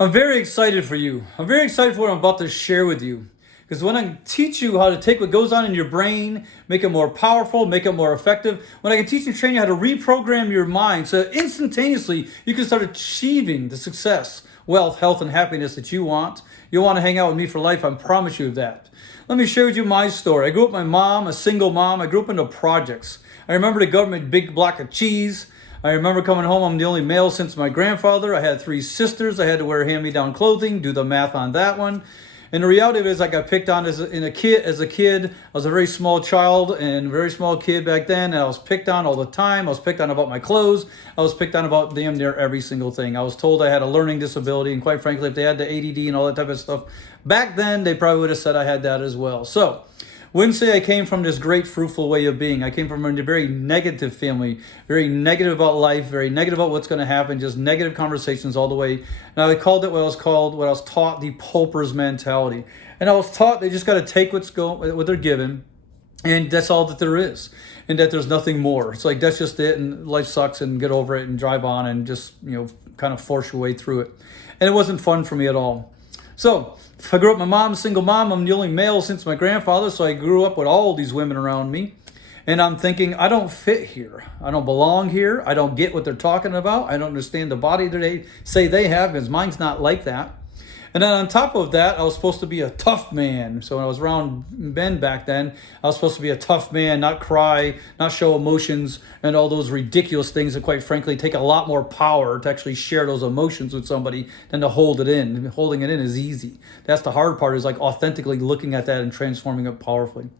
I'm very excited for you. I'm very excited for what I'm about to share with you. Because when I teach you how to take what goes on in your brain, make it more powerful, make it more effective, when I can teach and train you how to reprogram your mind so instantaneously you can start achieving the success, wealth, health, and happiness that you want, you'll want to hang out with me for life. I promise you of that. Let me share with you my story. I grew up with my mom, a single mom. I grew up in the projects. I remember the government big block of cheese. I remember coming home. I'm the only male since my grandfather. I had three sisters. I had to wear hand-me-down clothing. Do the math on that one. And the reality is, I got picked on as a kid. I was a very small child and very small kid back then. And I was picked on all the time. I was picked on about my clothes. I was picked on about damn near every single thing. I was told I had a learning disability. And quite frankly, if they had the ADD and all that type of stuff back then, they probably would have said I had that as well. So wouldn't say I came from this great, fruitful way of being. I came from a very negative family, very negative about life, very negative about what's going to happen, just negative conversations all the way. And I called it what I was taught, the pauper's mentality. And I was taught they just got to take what they're given, and that's all that there is, and that there's nothing more. It's like that's just it, and life sucks, and get over it, and drive on, and just kind of force your way through it. And it wasn't fun for me at all. So I grew up, my mom's a single mom. I'm the only male since my grandfather, so I grew up with all these women around me. And I'm thinking, I don't fit here. I don't belong here. I don't get what they're talking about. I don't understand the body that they say they have, because mine's not like that. And then on top of that, I was supposed to be a tough man. So when I was around men back then, I was supposed to be a tough man, not cry, not show emotions, and all those ridiculous things that, quite frankly, take a lot more power to actually share those emotions with somebody than to hold it in. Holding it in is easy. That's the hard part, is like authentically looking at that and transforming it powerfully.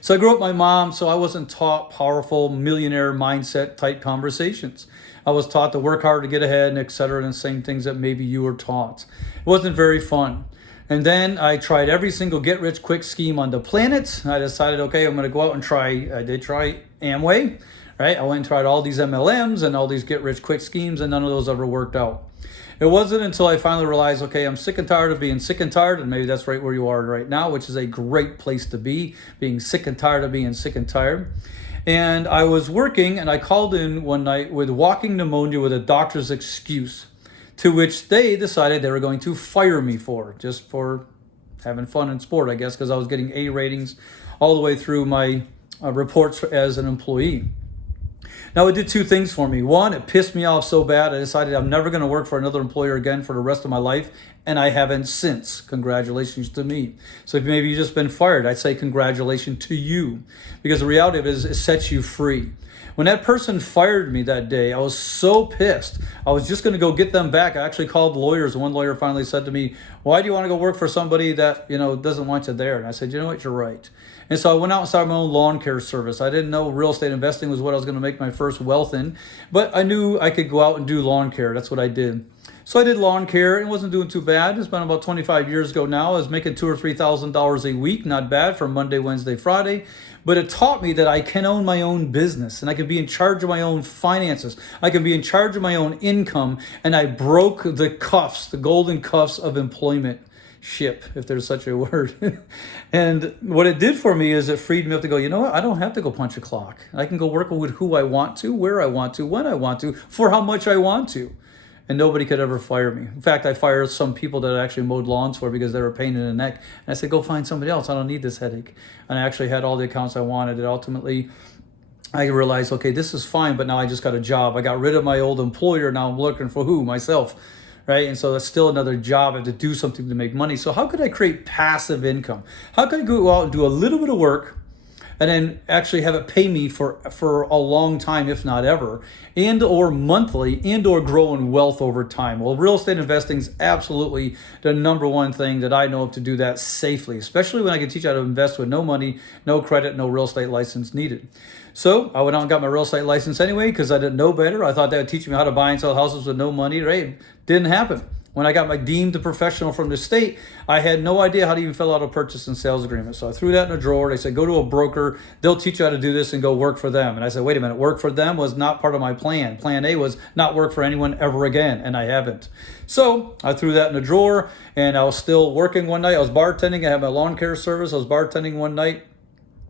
So I grew up with my mom, so I wasn't taught powerful millionaire mindset type conversations. I was taught to work hard to get ahead, and et cetera, and the same things that maybe you were taught. It wasn't very fun. And then I tried every single get-rich-quick scheme on the planet. I decided, okay, I'm going to go out and I did try Amway, right? I went and tried all these MLMs and all these get-rich-quick schemes, and none of those ever worked out. It wasn't until I finally realized, okay, I'm sick and tired of being sick and tired, and maybe that's right where you are right now, which is a great place to be, being sick and tired of being sick and tired. And I was working, and I called in one night with walking pneumonia with a doctor's excuse, to which they decided they were going to fire me for, just for having fun in sport, I guess, because I was getting A ratings all the way through my reports as an employee. Now, it did two things for me. One, it pissed me off so bad, I decided I'm never going to work for another employer again for the rest of my life, and I haven't since. Congratulations to me. So if maybe you've just been fired, I'd say congratulations to you, because the reality of it is it sets you free. When that person fired me that day, I was so pissed. I was just going to go get them back. I actually called lawyers, and one lawyer finally said to me, why do you want to go work for somebody that doesn't want you there? And I said, you know what, you're right. And so I went out and started my own lawn care service. I didn't know real estate investing was what I was going to make my first wealth in, but I knew I could go out and do lawn care. That's what I did. So I did lawn care and wasn't doing too bad. It's been about 25 years ago now. I was making $2,000 or $3,000 a week. Not bad for Monday, Wednesday, Friday. But it taught me that I can own my own business, and I can be in charge of my own finances. I can be in charge of my own income. And I broke the cuffs, the golden cuffs of employment ship, if there's such a word. And what it did for me is it freed me up to go, you know what? I don't have to go punch a clock. I can go work with who I want to, where I want to, when I want to, for how much I want to. And nobody could ever fire me. In fact, I fired some people that I actually mowed lawns for because they were a pain in the neck. And I said, go find somebody else. I don't need this headache. And I actually had all the accounts I wanted. And ultimately, I realized, okay, this is fine, but now I just got a job. I got rid of my old employer. Now I'm looking for who? Myself. Right? And so that's still another job. I have to do something to make money. So how could I create passive income? How could I go out and do a little bit of work and then actually have it pay me for a long time, if not ever, and or monthly, and or growing wealth over time? Well, real estate investing is absolutely the number one thing that I know of to do that safely, especially when I can teach how to invest with no money, no credit, no real estate license needed. So I went out and got my real estate license anyway because I didn't know better. I thought that would teach me how to buy and sell houses with no money. Right? Didn't happen. When I got my deemed professional from the state, I had no idea how to even fill out a purchase and sales agreement. So I threw that in a drawer. They said, go to a broker. They'll teach you how to do this and go work for them. And I said, wait a minute, work for them was not part of my plan. Plan A was not work for anyone ever again, and I haven't. So I threw that in a drawer, and I was still working one night. I was bartending. I had my lawn care service. I was bartending one night.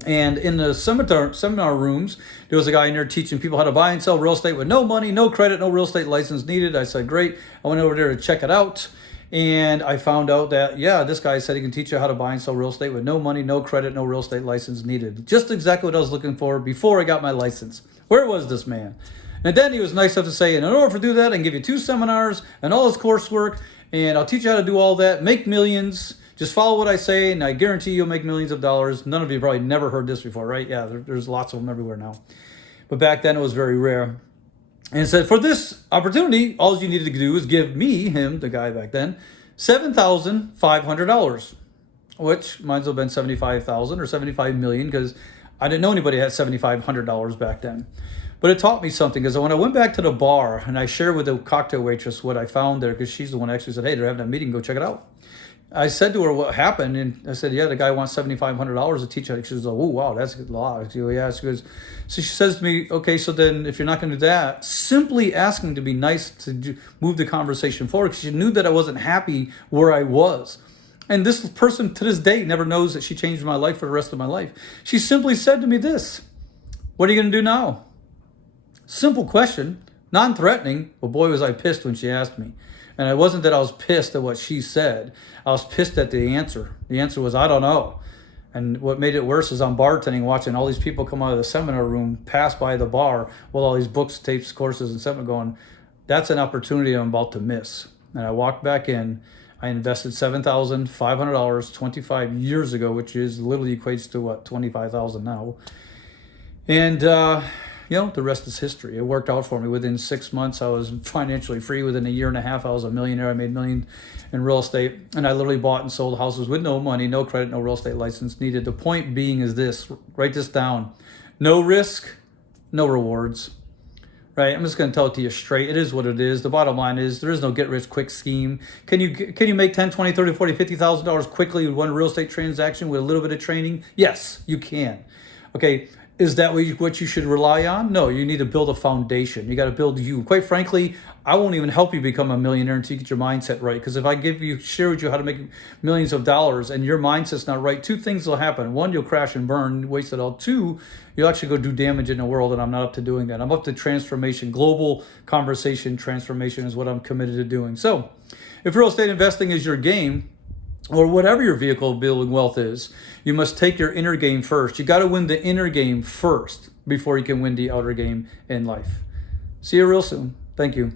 And in the seminar rooms, there was a guy in there teaching people how to buy and sell real estate with no money, no credit, no real estate license needed. I said, great. I went over there to check it out. And I found out that, yeah, this guy said he can teach you how to buy and sell real estate with no money, no credit, no real estate license needed. Just exactly what I was looking for before I got my license. Where was this man? And then he was nice enough to say, in order to do that, I can give you 2 seminars and all this coursework, and I'll teach you how to do all that, make millions. Just follow what I say, and I guarantee you'll make millions of dollars. None of you probably never heard this before, right? Yeah, there's lots of them everywhere now. But back then it was very rare. And it said, for this opportunity, all you needed to do is give me, him, the guy back then, $7,500, which might as well have been 75,000 or 75 million, because I didn't know anybody had $7,500 back then. But it taught me something, because when I went back to the bar and I shared with the cocktail waitress what I found there, because she's the one who actually said, hey, they're having a meeting, go check it out. I said to her what happened, and I said, yeah, the guy wants $7,500 to teach it. She was like, oh, wow, that's a lot. I go, yeah. She goes, so she says to me, okay, so then if you're not going to do that, simply asking to be nice to move the conversation forward, because she knew that I wasn't happy where I was. And this person to this day never knows that she changed my life for the rest of my life. She simply said to me this, what are you going to do now? Simple question, non-threatening, but boy, was I pissed when she asked me. And it wasn't that I was pissed at what she said. I was pissed at the answer. The answer was, I don't know. And what made it worse is I'm bartending, watching all these people come out of the seminar room, pass by the bar with all these books, tapes, courses, and stuff, going, that's an opportunity I'm about to miss. And I walked back in. I invested $7,500 25 years ago, which is literally equates to what, $25,000 now. And the rest is history. It worked out for me. Within 6 months, I was financially free. Within a year and a half, I was a millionaire. I made millions in real estate. And I literally bought and sold houses with no money, no credit, no real estate license needed. The point being is this, write this down. No risk, no rewards. Right? I'm just going to tell it to you straight. It is what it is. The bottom line is there is no get-rich-quick scheme. Can you make $10, $20, $30, $40, $50,000 quickly with one real estate transaction with a little bit of training? Yes, you can. Okay. Is that what you should rely on? No, you need to build a foundation. You got to build you. Quite frankly, I won't even help you become a millionaire until you get your mindset right. Because if I share with you how to make millions of dollars and your mindset's not right, 2 things will happen. 1, you'll crash and burn, waste it all. 2, you'll actually go do damage in the world, and I'm not up to doing that. I'm up to transformation. Global conversation transformation is what I'm committed to doing. So if real estate investing is your game, or whatever your vehicle of building wealth is, you must take your inner game first. You got to win the inner game first before you can win the outer game in life. See you real soon. Thank you.